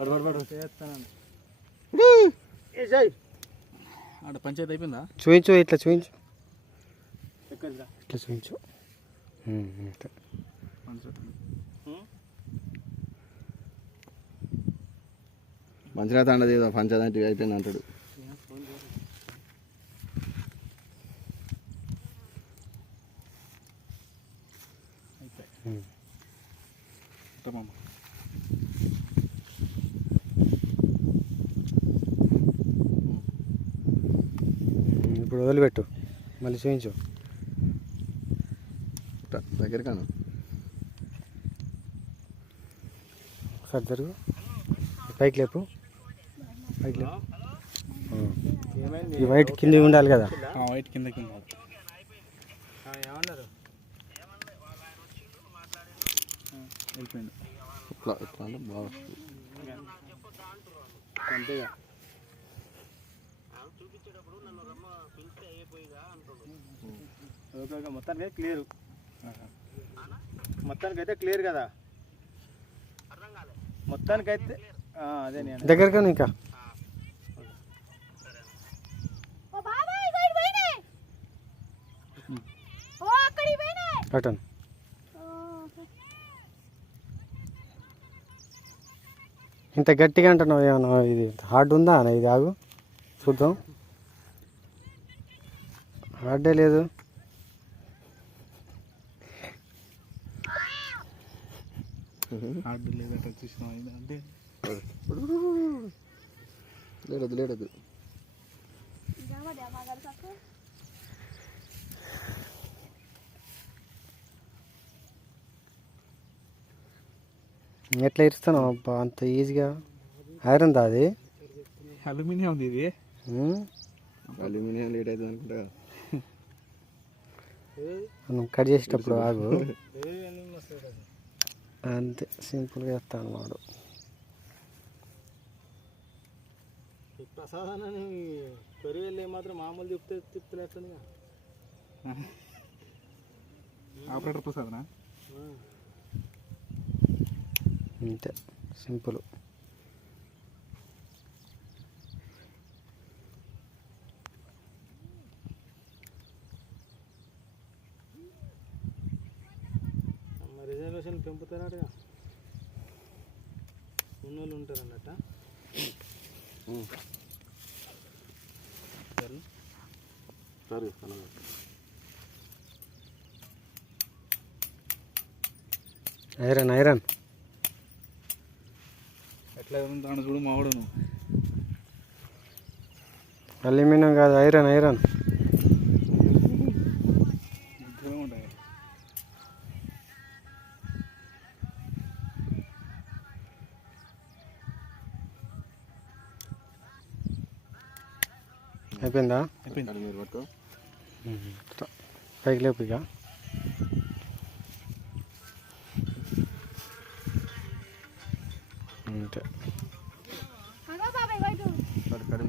ఆడ పంచాయతీ అయిపోయిందా? చూపించు, ఇట్లా చూపించు, ఇట్లా చూపించు. మంచిగా తండది పంచాయతీ అయిపోయింది అంటాడు. ఇప్పుడు వదిలిపెట్టు, మళ్ళీ చూపించు. దగ్గర కాను ఒకసారి జరుగు, పైకి లేపు, పైకి లేపు. ఈ వైట్ కింద ఉండాలి కదా. వైట్ కిందకి వెళ్ళిపోయింది. ఇట్లా ఇట్లా అంటే బాగా అంతేగా. మొత్తానికి క్లియర్, మొత్తానికైతే క్లియర్ కదా. మొత్తానికైతే అదే నేను దగ్గరగా ఇంకా అటన్ ఇంత గట్టిగా అంటున్నావు, ఏమన్నా ఇది హార్డ్ ఉందా అన్న? ఇది ఆగు చూద్దాం. హార్డే లేదు. హార్డ్ లేదంటే చూసినా అంటే లేడదు లేడదు. ఎట్లా ఇరుస్తున్నావు అబ్బా అంత ఈజీగా? ఐరన్ దా అది? అల్యూమినియం ఉంది ఇది. అల్యూమినియం లేట్ అవుతుంది అనుకుంటా. మనం కట్ చేసేటప్పుడు ఆగు, అంతే సింపుల్గా వేస్తాను వాడు. ప్రసాదాన్ని పెరుగు మాత్రం మామూలు తిప్పులేస్తుందిగా. ఆపరేటర్ ప్రసాదనా? అంతే సింపుల్. రిజర్వేషన్ పెంపుతారట, ఉన్నోళ్ళు ఉంటారు అన్నట్ట. సరే ఐరన్ ఐరన్ ఎట్లా దాని చూడు మావాడును. అల్యూమినియం కాదు, ఐరన్ ఐరన్. ఉంటాయి. అయిపోయిందా? అయిపోయింది. మీరు పట్టు, పైకి లేపు ఇక. అంతే.